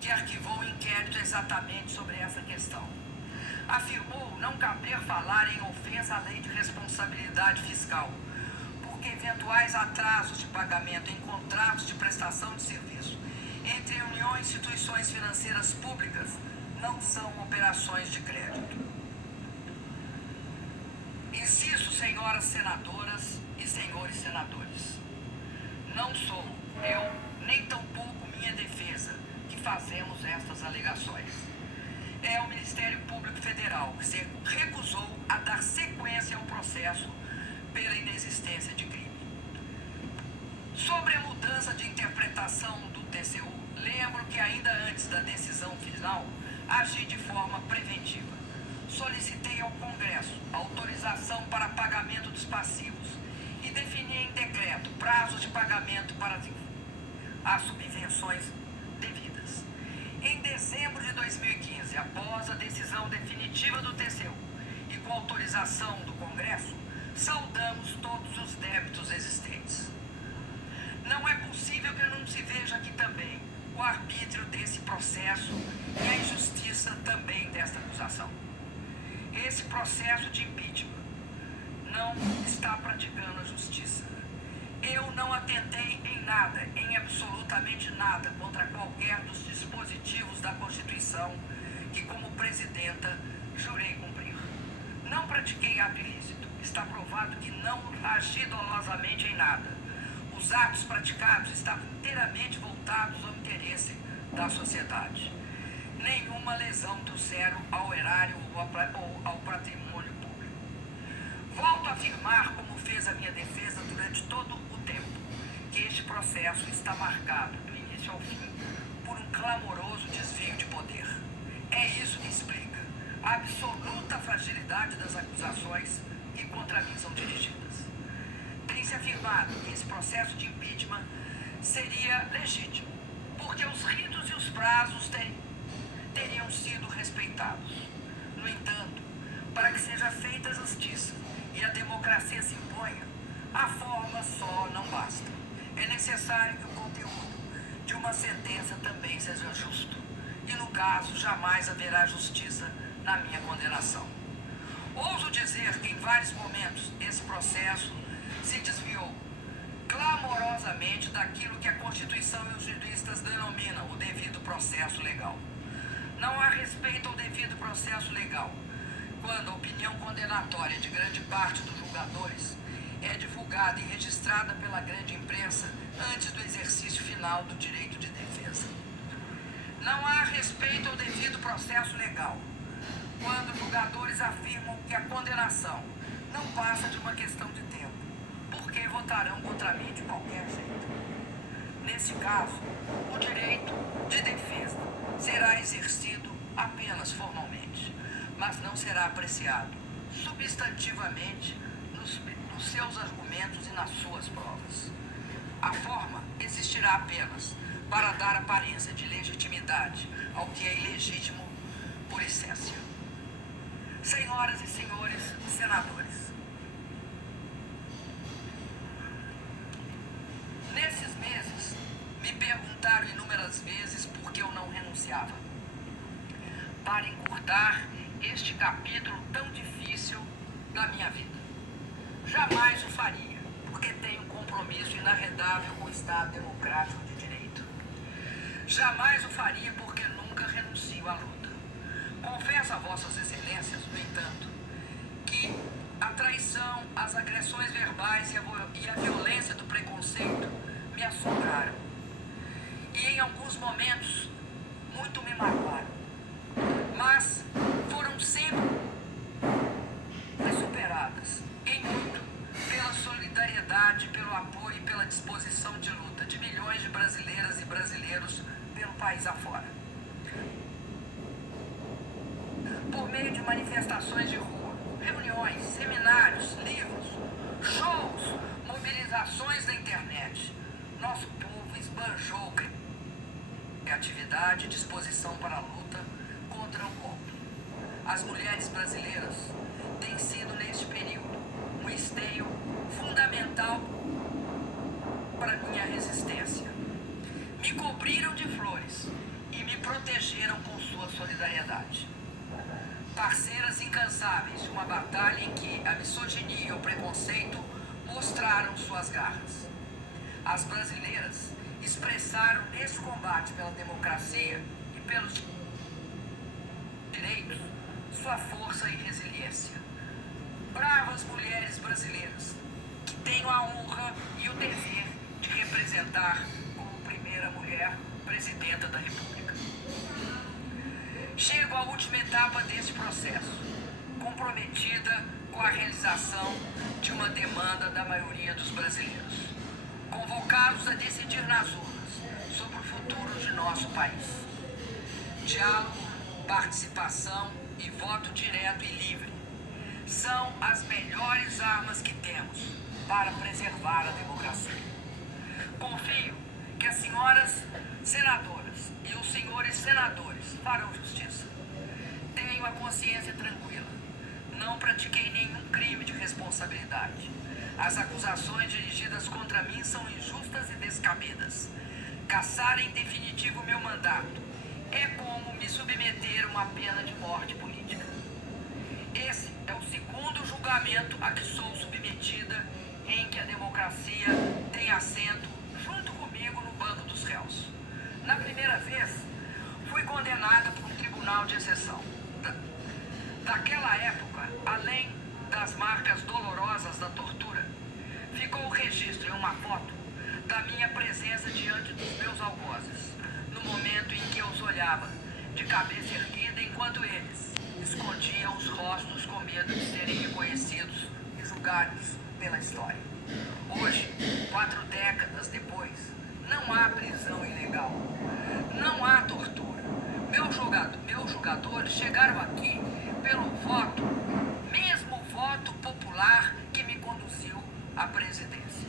que arquivou o inquérito exatamente sobre essa questão. Afirmou não caber falar em ofensa à lei de responsabilidade fiscal, porque eventuais atrasos de pagamento em contratos de prestação de serviço entre União e instituições financeiras públicas não são operações de crédito. Insisto, senhoras senadoras e senhores senadores, não sou eu, nem tampouco minha defesa, que fazemos estas alegações. É o Ministério Público Federal que se recusou a dar sequência ao processo pela inexistência de crime. Sobre a mudança de interpretação do TCU, lembro que ainda antes da decisão final, agi de forma preventiva. Solicitei ao Congresso autorização para pagamento dos passivos e defini em decreto prazos de pagamento para as subvenções devidas. Em dezembro de 2015, após a decisão definitiva do TCU e com autorização do Congresso, saldamos todos os débitos existentes. Não é possível que não se veja aqui também o arbítrio desse processo e a injustiça também desta acusação. Esse processo de impeachment não está praticando a justiça. Eu não atentei em nada, em absolutamente nada, contra qualquer dos dispositivos da Constituição que, como presidenta, jurei cumprir. Não pratiquei ato ilícito. Está provado que não agi dolosamente em nada. Os atos praticados estavam inteiramente voltados ao interesse da sociedade. Nenhuma lesão trouxeram ao erário ou ao patrimônio público. Volto a afirmar, como fez a minha defesa durante todo o tempo, que este processo está marcado, do início ao fim, por um clamoroso desvio de poder. É isso que explica a absoluta fragilidade das acusações que contra mim são dirigidas. Tem-se afirmado que esse processo de impeachment seria legítimo, porque os ritos e os prazos teriam sido respeitados. No entanto, para que seja feita a justiça e a democracia se imponha, a forma só não basta. É necessário que o conteúdo de uma sentença também seja justo. E no caso, jamais haverá justiça na minha condenação. Ouso dizer que em vários momentos esse processo se desviou clamorosamente daquilo que a Constituição e os juristas denominam o devido processo legal. Não há respeito ao devido processo legal quando a opinião condenatória de grande parte dos julgadores é divulgada e registrada pela grande imprensa antes do exercício final do direito de defesa. Não há respeito ao devido processo legal quando julgadores afirmam que a condenação não passa de uma questão de tempo, porque votarão contra mim de qualquer jeito. Nesse caso, o direito de defesa será exercido apenas formalmente, mas não será apreciado substantivamente nos seus argumentos e nas suas provas. A forma existirá apenas para dar aparência de legitimidade ao que é ilegítimo por essência. Senhoras e senhores senadores, nesses meses me perguntaram inúmeras vezes por que eu não renunciava. Para encurtar este capítulo tão difícil da minha vida. Jamais o faria, porque tenho um compromisso inarredável com o Estado Democrático de Direito. Jamais o faria porque nunca renuncio à luta. Confesso a vossas excelências, no entanto, que a traição, as agressões verbais e a violência do preconceito me assombraram. E em alguns momentos, muito me magoaram. Mas foram sempre superadas, em muito, pela solidariedade, pelo apoio e pela disposição de luta de milhões de brasileiras e brasileiros pelo país afora. Por meio de manifestações de rua, reuniões, seminários, livros, shows, mobilizações da internet, nosso povo esbanjou criatividade e disposição para a luta contra o golpe. As mulheres brasileiras têm sido, neste período, um esteio fundamental para minha resistência. Me cobriram de flores e e me protegeram com sua solidariedade. Parceiras incansáveis de uma batalha em que a misoginia e o preconceito mostraram suas garras. As brasileiras expressaram neste combate pela democracia e pelos direitos sua força e resiliência. Bravas mulheres brasileiras que tenho a honra e o dever de representar como primeira mulher presidenta da República. Chego à última etapa deste processo, comprometida com a realização de uma demanda da maioria dos brasileiros, convocados a decidir nas urnas sobre o futuro de nosso país. Diálogo, participação e voto direto e livre são as melhores armas que temos para preservar a democracia. Confio que as senhoras senadoras e os senhores senadores farão justiça. Tenho a consciência tranquila. Não pratiquei nenhum crime de responsabilidade. As acusações dirigidas contra mim são injustas e descabidas. Cassar em definitivo meu mandato é como me submeter a uma pena de morte política. Esse é o segundo julgamento a que sou submetida em que a democracia tem assento junto comigo no bando dos réus. Na primeira vez, fui condenada por um tribunal de exceção. Daquela época, além das marcas dolorosas da tortura, ficou o registro em uma foto da minha presença diante dos meus algozes, no momento em que eu os olhava, de cabeça erguida, enquanto eles escondiam os rostos com medo de serem reconhecidos e julgados pela história. Hoje, 4 décadas depois, não há prisão ilegal, não há tortura. Meus julgadores chegaram aqui pelo voto, mesmo voto popular que me conduziu à presidência.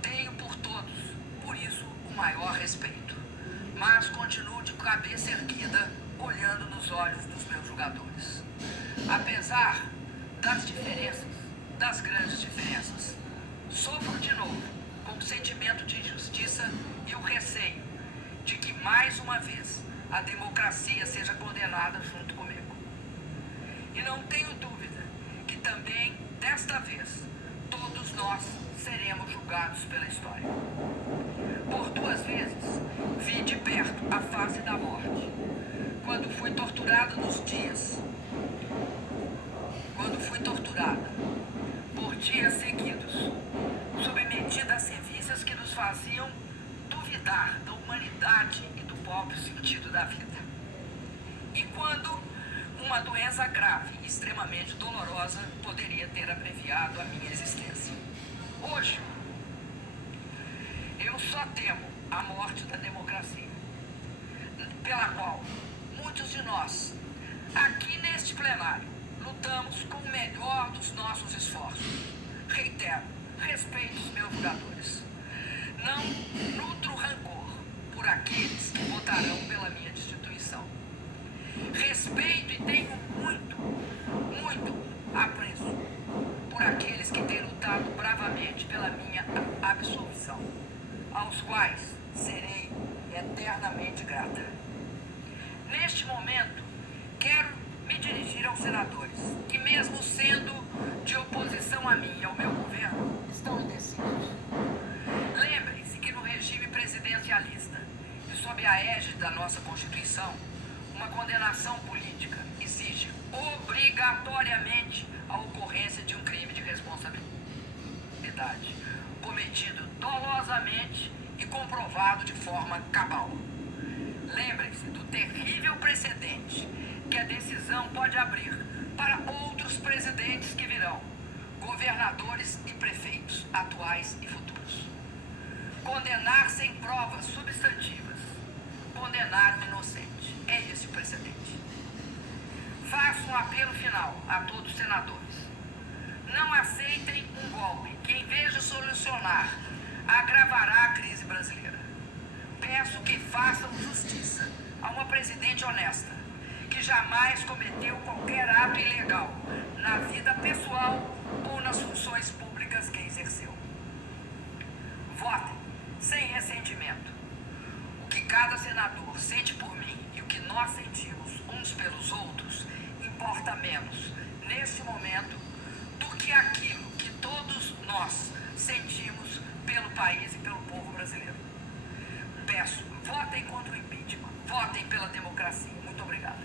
Tenho por todos, por isso, o maior respeito, mas continuo de cabeça erguida, olhando nos olhos dos meus julgadores. Apesar das diferenças, das grandes diferenças, sofro de novo com o sentimento de injustiça e o receio de que, mais uma vez, a democracia seja condenada junto comigo. E não tenho dúvida que também, desta vez, todos nós seremos julgados pela história. Por 2 vezes, vi de perto a face da morte. Quando fui torturada por dias seguidos, submetida a serviços que nos faziam duvidar da humanidade e do próprio sentido da vida. E quando uma doença grave e extremamente dolorosa poderia ter abreviado a minha existência. Hoje, eu só temo a morte da democracia, pela qual muitos de nós, aqui neste plenário, lutamos com o melhor dos nossos esforços. Reitero, respeito os meus julgadores. Não nutro rancor por aqueles que votarão pela minha destituição. Respeito e tenho muito, muito apreço por aqueles que têm lutado bravamente pela minha absolvição, aos quais serei eternamente grata. Neste momento, quero me dirigir aos senadores, que mesmo sendo de oposição a mim e ao meu governo, estão indecisos. Lembrem-se que no regime presidencialista e sob a égide da nossa Constituição, uma condenação política exige obrigatoriamente a ocorrência de um crime de responsabilidade, cometido dolosamente e comprovado de forma cabal. Lembrem-se do terrível precedente que a decisão pode abrir para outros presidentes que virão, governadores e prefeitos, atuais e futuros. Condenar sem provas substantivas, condenar o inocente. É esse o precedente. Faço um apelo final a todos os senadores. Não aceitem um golpe que, em vez de solucionar, agravará a crise brasileira. Peço que façam justiça a uma presidente honesta, que jamais cometeu qualquer ato ilegal na vida pessoal ou nas funções públicas que exerceu. Votem sem ressentimento. O que cada senador senhor sente por mim e o que nós sentimos uns pelos outros importa menos, neste momento, do que aquilo que todos nós sentimos pelo país e pelo povo brasileiro. Peço, votem contra o impeachment, votem pela democracia. Muito obrigado.